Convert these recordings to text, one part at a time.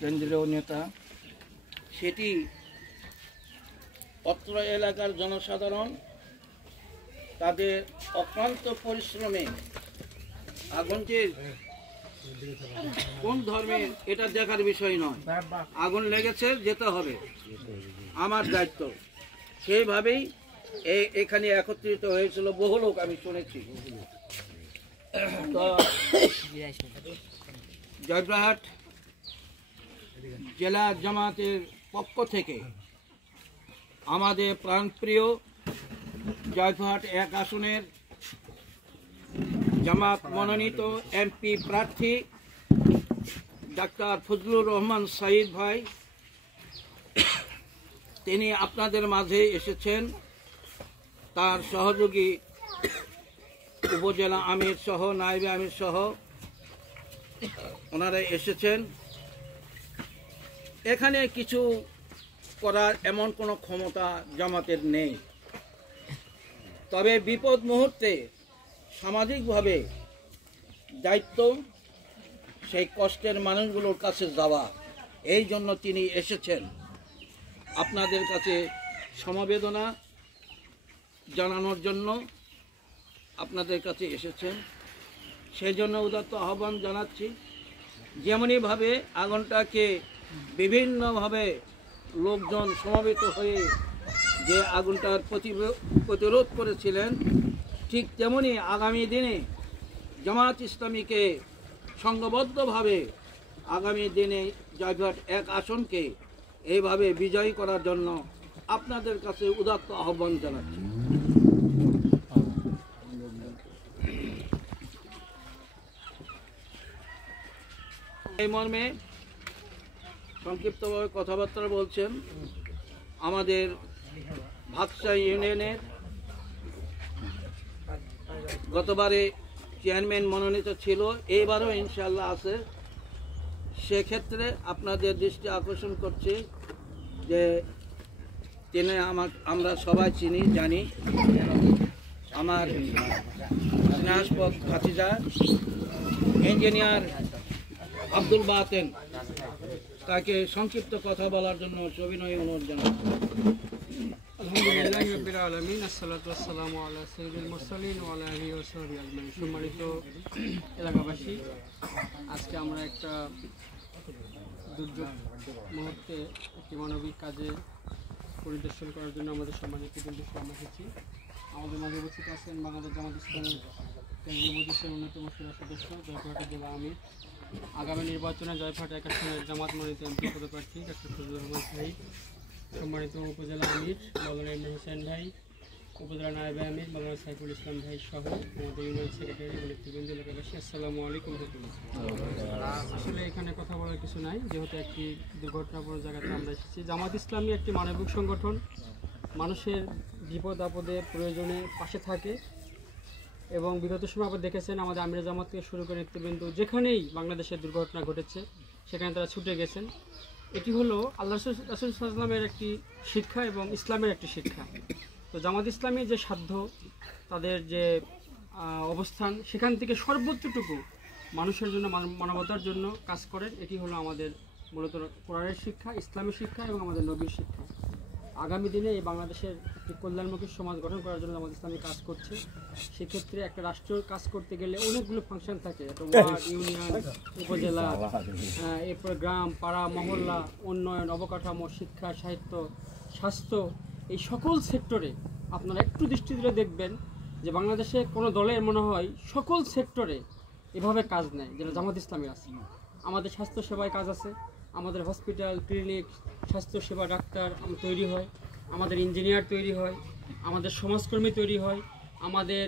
কেন্দ্রীয় নেতা, সেটি অত্র এলাকার জনসাধারণ তাদের অক্লান্ত পরিশ্রমে আগুনটির কোন ধর্মের এটা দেখার বিষয় নয়, আগুন লেগেছে যেতে হবে, আমার দায়িত্ব। সেইভাবেই এখানে একত্রিত হয়েছিল বহু লোক, আমি শুনেছি। তো জয়পুরহাট জেলা জামাতের পক্ষ থেকে আমাদের প্রাণপ্রিয় জয়পুরহাট 1 আসনের জামাত মনোনীত এমপি প্রার্থী ডাক্তার ফজলুর রহমান সাঈদ ভাই, তিনি আপনাদের মাঝে এসেছেন। তার সহযোগী উপজেলা আমির সহ, নায়েবে আমির সহ ওনারা এসেছেন। এখানে কিছু করার এমন কোনো ক্ষমতা জামাতের নেই, তবে বিপদ মুহূর্তে সামাজিকভাবে দায়িত্ব সেই কষ্টের মানুষগুলোর কাছে যাওয়া, এই জন্য তিনি এসেছেন। আপনাদের কাছে সমবেদনা জানানোর জন্য আপনাদের কাছে এসেছেন, সেই জন্য উদাত্ত আহ্বান জানাচ্ছি। যেমনইভাবে আগুনটাকে বিভিন্নভাবে লোকজন সমবেত হয়ে যে আগুনটার প্রতিরোধ করেছিলেন, ঠিক তেমনি আগামী দিনে জামাত ইসলামীকে সংঘবদ্ধভাবে আগামী দিনে জয়পুরহাট 1 আসনকে এইভাবে বিজয়ী করার জন্য আপনাদের কাছে উদাত্ত আহ্বান জানাচ্ছি। এই মর্মে সংক্ষিপ্তভাবে কথাবার্তা বলছেন আমাদের ভাতশাহ ইউনিয়নের গতবারে চেয়ারম্যান মনোনীত ছিল, এইবারও ইনশাআল্লাহ আছে। সেক্ষেত্রে আপনাদের দৃষ্টি আকর্ষণ করছি যে তিনি আমরা সবাই চিনি জানি, আমার স্নেহাস্পদ ভাতিজা ইঞ্জিনিয়ার আব্দুল বাতেন, তাকে সংক্ষিপ্ত কথা বলার জন্য সবিনয় অনুরোধ জানাচ্ছি। আলহামদুলিল্লাহি রাব্বিল আলামিন, আসসালাতু ওয়াসসালামু আলা সাইয়্যিদিল মুরসালিন ওয়া আলা আলিহি ওয়া সাহবিহি আজমাইন। সম্মানিত এলাকাবাসী, আজকে আমরা একটা দুর্যোগ মুহূর্তে একটি মানবিক কাজে পরিদর্শন করার জন্য আমাদের সম্মানিত বন্ধুকে আমরা এসেছি। আমাদের মাঝে উপস্থিত আছেন বাংলাদেশ জামাত ইসলামী কেন্দ্রীয় মজলিসের অন্যতম সেরা সদস্য জয়পুরহাট জেলা আমির, আগামী নির্বাচনে জয়পুরহাট 1 আসনের জামাত মনোনীত এমপি পদপ্রার্থী ডাক্তার ফজলুর রহমান সাঈদ, সম্মানিত উপজেলা আমির মাওলানা ইমরান হোসেন ভাই, উপজেলা নায়েবে আমির মাওলানা সাইফুল ইসলাম ভাই সহ আমাদের ইউনিয়ন সেক্রেটারি ও নেতৃবৃন্দ, এলাকাবাসী, আসসালামু আলাইকুম। আসলে এখানে কথা বলার কিছু নাই, যেহেতু একটি দুর্ঘটনাপূর্ণ জায়গাতে আমরা এসেছি। জামাত ইসলামী একটি মানবিক সংগঠন, মানুষের বিপদ আপদে প্রয়োজনে পাশে থাকে এবং বিগত সময় আপনারা দেখেছেন আমাদের আমির জামাত থেকে শুরু করে নেতৃবৃন্দ যেখানেই বাংলাদেশের দুর্ঘটনা ঘটেছে সেখানে তারা ছুটে গেছেন। এটি হলো আল্লাহ রাসূল সাল্লাল্লাহু একটি শিক্ষা এবং ইসলামের একটি শিক্ষা। তো জামাত ইসলামী যে সাধ্য, তাদের যে অবস্থান, সেখান থেকে সর্বোচ্চটুকু মানুষের জন্য, মানবতার জন্য কাজ করেন। এটি হলো আমাদের মূলত কোরআনের শিক্ষা, ইসলামের শিক্ষা এবং আমাদের নবীর শিক্ষা। আগামী দিনে এই বাংলাদেশের একটি কল্যাণমুখী সমাজ গঠন করার জন্য জামাত ইসলামী কাজ করছে। সেক্ষেত্রে একটা রাষ্ট্রের কাজ করতে গেলে অনেকগুলো ফাংশন থাকে, একটা ওয়ার্ড, ইউনিয়ন, উপজেলা, এরপর গ্রাম, পাড়া, মহল্লা, উন্নয়ন, অবকাঠামো, শিক্ষা, সাহিত্য, স্বাস্থ্য, এই সকল সেক্টরে আপনারা একটু দৃষ্টি দিলে দেখবেন যে বাংলাদেশে কোনো দলের মনে হয় সকল সেক্টরে এভাবে কাজ নেয় যেটা জামাত ইসলামী আছে। আমাদের স্বাস্থ্যসেবায় কাজ আছে, আমাদের হসপিটাল, ক্লিনিক, স্বাস্থ্যসেবা, ডাক্তার তৈরি হয়, আমাদের ইঞ্জিনিয়ার তৈরি হয়, আমাদের সমাজকর্মী তৈরি হয়, আমাদের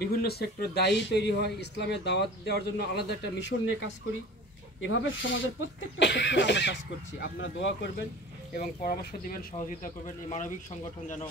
বিভিন্ন সেক্টর দায়ী তৈরি হয়। ইসলামের দাওয়াত দেওয়ার জন্য আলাদা একটা মিশন নিয়ে কাজ করি। এভাবে সমাজের প্রত্যেকটা সেক্টরে আমরা কাজ করছি। আপনারা দোয়া করবেন এবং পরামর্শ দিবেন, সহযোগিতা করবেন। এই মানবিক সংগঠন যেন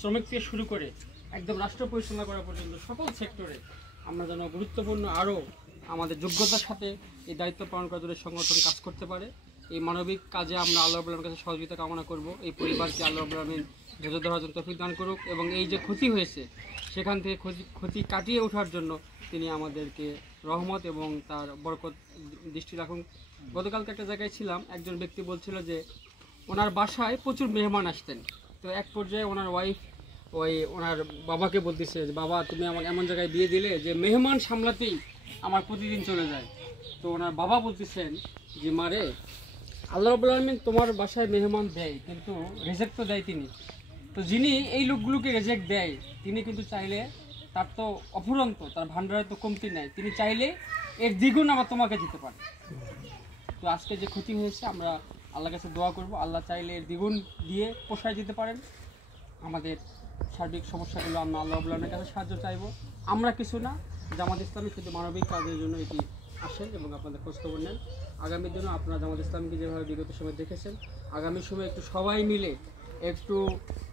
শ্রমিক থেকে শুরু করে একদম রাষ্ট্র পরিচালনা করা পর্যন্ত সকল সেক্টরে আমরা যেন গুরুত্বপূর্ণ আরও আমাদের যোগ্যতার সাথে এই দায়িত্ব পালন করার জন্য সংগঠন কাজ করতে পারে। এই মানবিক কাজে আমরা আল্লাহ রাব্বুল আলামিনের কাছে সহযোগিতা কামনা করব। এই পরিবারকে আল্লাহ রাব্বুল আলামিন ধৈর্য ধরার জন্য তৌফিক দান করুক এবং এই যে ক্ষতি হয়েছে সেখান থেকে ক্ষতি কাটিয়ে ওঠার জন্য তিনি আমাদেরকে রহমত এবং তার বরকত দৃষ্টি রাখুন। গতকালকে একটা জায়গায় ছিলাম, একজন ব্যক্তি বলছিল যে ওনার বাসায় প্রচুর মেহমান আসতেন। তো এক পর্যায়ে ওনার ওয়াইফ ওনার বাবাকে বলতেছে যে বাবা তুমি আমার এমন জায়গায় বিয়ে দিলে যে মেহমান সামলাতেই আমার প্রতিদিন চলে যায়। তো ওনার বাবা বলতেছেন যে মারে, আল্লাহ রাব্বুল আলামিন তোমার বাসায় মেহমান দেয়, কিন্তু রিজেক্ট তো দেয় তিনি। তো যিনি এই লোকগুলোকে রিজেক্ট দেয় তিনি কিন্তু চাইলে, তার তো অফুরন্ত, তার ভান্ডারে তো কমতি নেই, তিনি চাইলে এর দ্বিগুণ আবার তোমাকে দিতে পারে। তো আজকে যে ক্ষতি হয়েছে আমরা আল্লাহর কাছে দোয়া করব, আল্লাহ চাইলে এর দ্বিগুণ দিয়ে পোষায় দিতে পারেন। আমাদের সার্বিক সমস্যাগুলো আমরা আল্লাহ রাব্বুল আলামিনের কাছে সাহায্য চাইব। আমরা কিছু না, জামাত ইসলামী শুধু মানবিক কাজের জন্য এটি আসেন এবং আপনাদের খোঁজখবর নেন। আগামী দিনও আপনারা জামাত ইসলামকে যেভাবে বিগত সময় দেখেছেন, আগামী সময় একটু সবাই মিলে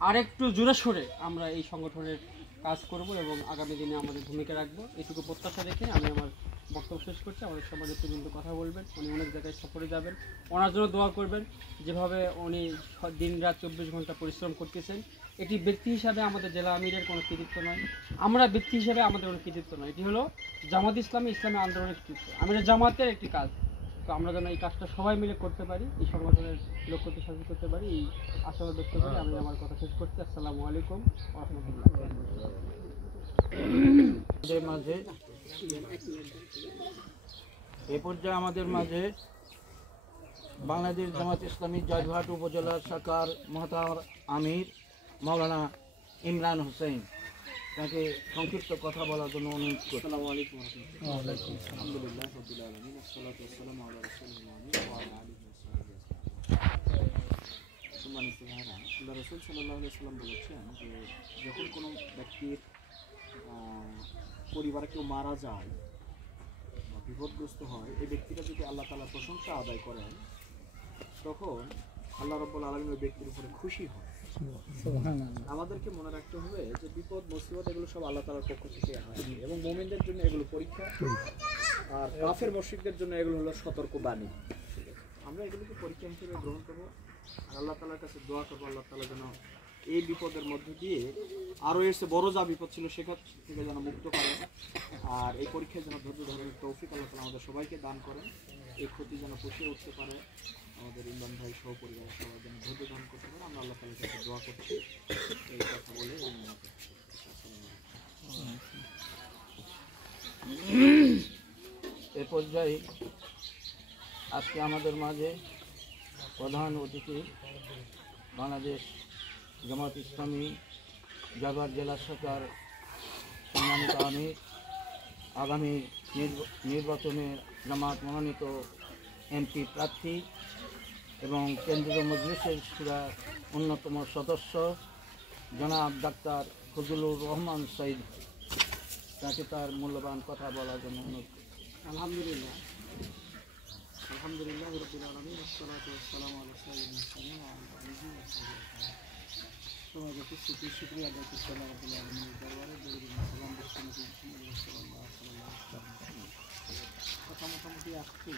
আরেকটু জোরে সোরে আমরা এই সংগঠনের কাজ করব এবং আগামী দিনে আমাদের ভূমিকা রাখবো, এটুকু প্রত্যাশা রেখে আমি আমার বক্তব্য শেষ করছি। আমাদের সমাজের পর্যন্ত কথা বলবেন, উনি অনেক জায়গায় সফরে যাবেন, ওনার জন্য দোয়া করবেন। যেভাবে উনি দিন রাত 24 ঘন্টা পরিশ্রম করতেছেন, এটি ব্যক্তি হিসাবে আমাদের জেলা আমিরের কোনো কৃতিত্ব নয়, আমরা ব্যক্তি হিসাবে আমাদের কোনো কৃতিত্ব নয়, এটি হলো জামাত ইসলামী আন্দোলনের কৃতিত্ব, আমাদের জামাতের একটি কাজ। তো আমরা যেন এই কাজটা সবাই মিলে করতে পারি, এই সংগঠনের লক্ষ্যকে সাধন করতে পারি, এই আশাবাদ ব্যক্ত করে আমি আমার কথা শেষ করছি। আসসালামু আলাইকুম ওয়া রাহমাতুল্লাহ। মাঝে এ পর্যায়ে আমাদের মাঝে বাংলাদেশ জামাত ইসলামী জয়ঘাট উপজেলা শাখার মহতার আমির মাওলানা ইমরান হোসেন, তাকে সংক্ষিপ্ত কথা বলার জন্য অনুরোধ করছি। আসসালামু আলাইকুম ওয়া রাহমাতুল্লাহ। আলহামদুলিল্লাহ রাব্বিল আলামিন, আসসালাতু ওয়াসসালামু আলা রাসূলিল্লাহ ওয়া আলা আলিহি ওয়া সাহবিহি। সম্মানিত ভাইরা, আল্লাহ রাসূল সাল্লাল্লাহু আলাইহি ওয়াসাল্লাম বলেছেন যে যখন কোনো ব্যক্তির পরিবারে কেউ মারা যায় বা বিপদগ্রস্ত হয়, এই ব্যক্তিটা যদি আল্লাহ তাআলার প্রশংসা আদায় করেন, তখন আল্লাহ রাব্বুল আলামিন ওই ব্যক্তির উপরে খুশি হয়। আমাদেরকে মনে রাখতে হবে যে বিপদ মুসিবত এগুলো সব আল্লাহ তাআলার পক্ষ থেকে হয় এবং মুমিনদের জন্য এগুলো পরীক্ষা, আর কাফের মুশরিকদের জন্য এগুলো হলো সতর্ক বাণী। আমরা এগুলোকে পরীক্ষা হিসেবে গ্রহণ করবো আর আল্লাহ তাআলার কাছে দোয়া করবো আল্লাহ তাআলা যেন এই বিপদের মধ্যে দিয়ে আরও এর চেয়ে বড় যা বিপদ ছিল সেখান থেকে যেন মুক্ত করেন, আর এই পরীক্ষায় যেন ধৈর্য ধারণের তৌফিক আল্লাহ তাআলা আমাদের সবাইকে দান করেন, এই ক্ষতি যেন পুষিয়ে উঠতে পারে, আমাদের ইমরান ভাই সহ পরিবার সবাই যেন ধৈর্য ধারণ করতে পারে। আমরা আল্লাহ তাআলার কাছে দোয়া করছি। এই কথা বলে আমি এ পর্যায়ে আজকে আমাদের মাঝে প্রধান অতিথি বাংলাদেশ জামাত ইসলামী জয়ঘাট জেলা শাখার সম্মানিত আমির, আগামী নির্বাচনে জামাত মনোনীত এমপি প্রার্থী এবং কেন্দ্রীয় মজলিসের শুরার অন্যতম সদস্য জনাব ডাক্তার ফজলুর রহমান সাইদ, তাকে তার মূল্যবান কথা বলার জন্য অনুরোধ করছি। আলহামদুলিল্লাহ রাব্বিল আলামিন, আসসালাতু ওয়াসসালামু আলা সাইয়্যিদিল মুরসালিন ওয়া আলা আলিহি ওয়া সাহবিহি। সমাজে উপস্থিত শুকরিয়া আদায় করছি আল্লাহ রাব্বুল আলামিনের দরবারে, দরুদ সালাম বিশ্বনবী মুহাম্মদ সাল্লাল্লাহু আলাইহি ওয়াসাল্লাম। কথা মোটামুটি আসছে,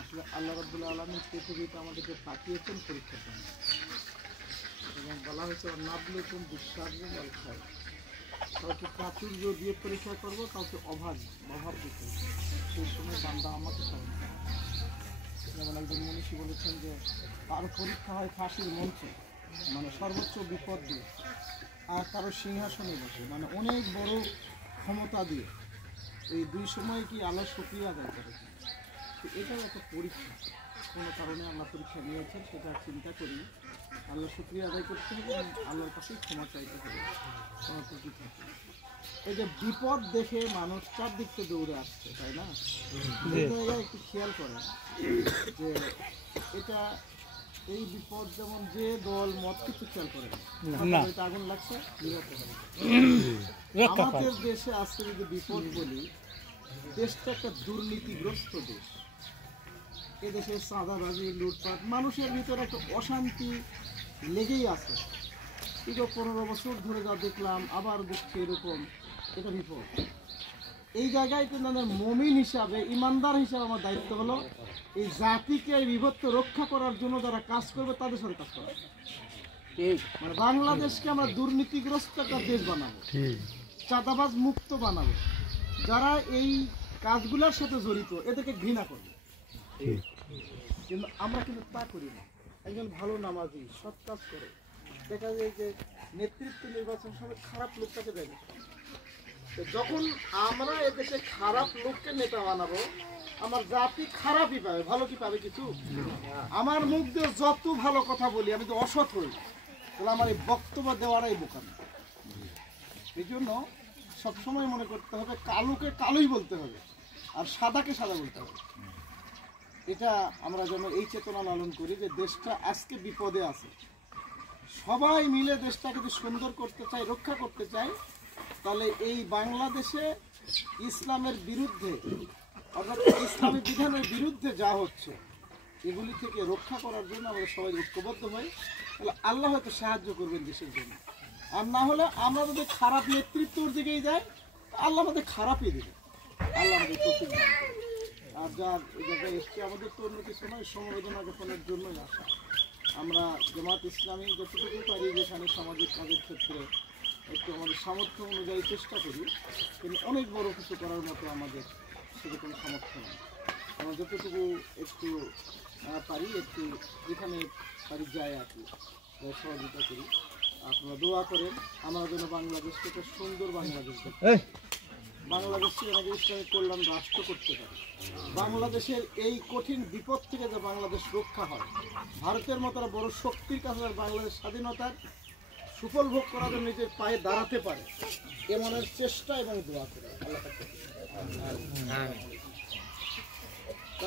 আসলে আল্লাহ রাব্বুল আলামিন পৃথিবীতে আমাদেরকে পাঠিয়েছেন পরীক্ষার জন্য এবং বলা হয়েছে নাবলুকুম বিশ-শাররি ওয়াল খায়র, কাউকে প্রাচুর্য দিয়ে পরীক্ষা করবো, কাউকে অভাব দিতে। সেই সময় বান্দা আমাকে চায়। যেমন একজন মনীষী বলেছেন যে কারো পরীক্ষা হয় ফাঁসির মঞ্চে, মানে সর্বোচ্চ বিপদ দিয়ে, আর কারো সিংহাসনে বসে, মানে অনেক বড় ক্ষমতা দিয়ে। এই দুই সময় কি আল্লাহ শুকরিয়া আদায় করে, তো এটাও একটা পরীক্ষা। কোনো কারণে আল্লাহ পরীক্ষা নিয়েছেন সেটা চিন্তা করি, আল্লাহ শুকরিয়া আদায় করতে হবে এবং আল্লাহর কাছেই ক্ষমা চাইতে হবে। এই যে বিপদ দেখে মানুষ চারদিক থেকে দৌড়ে আসছে, তাই না? এই জায়গায় একটু খেয়াল করেন যে এটা এই বিপদ যেমন যে দল মত কিছু খেয়াল করে না, আগুন লাগছে আমাদের দেশে আজকে যদি বিপদ বলি, দেশটা একটা দুর্নীতিগ্রস্ত দেশ। এদেশে চাঁদাবাজি, লুটপাট, মানুষের ভিতরে একটা অশান্তি লেগেই আছে। বিগত 15 বছর ধরে যা দেখলাম, আবার দেখছি এরকম, এটা বিপদ। এই জায়গায় কিন্তু আমাদের মুমিন হিসাবে, ইমানদার হিসাবে আমার দায়িত্ব হলো এই জাতিকে এই বিপদ রক্ষা করার জন্য যারা কাজ করবে তাদের সাথে কাজ করা। মানে বাংলাদেশকে আমরা দুর্নীতিগ্রস্ত একটা দেশ বানাবো, চাঁদাবাজ মুক্ত বানাবো। যারা এই কাজগুলোর সাথে জড়িত এদেরকে ঘৃণা করবে, কিন্তু আমরা কিন্তু তা করি না। একজন ভালো নামাজি সৎ কাজ করে, দেখা যায় যে নেতৃত্ব নির্বাচন সবাই খারাপ লোকটাকে দেয়। তো যখন আমরা এদেশে খারাপ লোককে নেতা বানাবো, আমার জাতি খারাপই পাবে, ভালো কি পাবে কিছু? আমার মুখ দিয়ে যত ভালো কথা বলি, আমি তো অসৎ হই, তাহলে আমার এই বক্তব্য দেওয়াটাই বোকামি। এই জন্য সবসময় মনে করতে হবে কালোকে কালোই বলতে হবে, আর সাদাকে সাদা বলতে হবে। এটা আমরা যেন এই চেতনা লালন করি যে দেশটা আজকে বিপদে আছে, সবাই মিলে দেশটাকে যদি সুন্দর করতে চাই, রক্ষা করতে চাই, তাহলে এই বাংলাদেশে ইসলামের বিরুদ্ধে, অর্থাৎ ইসলামী বিধানের বিরুদ্ধে যা হচ্ছে, এগুলি থেকে রক্ষা করার জন্য আমরা সবাই ঐক্যবদ্ধ হই, তাহলে আল্লাহ হয়তো সাহায্য করবেন দেশের জন্য। আর না হলে আমরা যদি খারাপ নেতৃত্বর দিকেই যাই, আল্লাহ আমাদের খারাপই দেবে, আল্লাহ আমাদের তৌফিক দান করবে। আর যার এই জায়গায় এসছে, আমাদের তো অন্য কিছু নয়, সমবেদনা জ্ঞাপনের জন্যই আসা। আমরা জামাত ইসলামী যতটুকু পারি যেখানে সামাজিক কাজের ক্ষেত্রে একটু আমাদের সামর্থ্য অনুযায়ী চেষ্টা করি, কিন্তু অনেক বড় কিছু করার মতো আমাদের সেরকম সামর্থ্য নেই। আমরা যতটুকু একটু পারি, একটু যেখানে পারি যাই আর কি, সহযোগিতা করি। আপনারা দোয়া করেন আমরা যেন বাংলাদেশকে একটা সুন্দর বাংলাদেশ দেখি, বাংলাদেশকে নাকি ইসলামিক কল্যাণ রাষ্ট্র করতে পারে। বাংলাদেশের এই কঠিন বিপদ থেকে যে বাংলাদেশ রক্ষা হয়, ভারতের মতো বড় শক্তির কাছে বাংলাদেশ স্বাধীনতার সুফল ভোগ করার জন্য নিজের পায়ে দাঁড়াতে পারে, এমনের চেষ্টা এবং দোয়া করে আল্লাহ তাকে।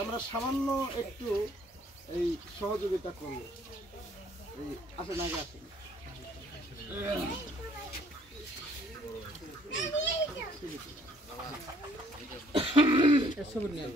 আমরা সামান্য একটু এই সহযোগিতা করব। এই আসেন, আগে আসেন। ছবি নিয়ে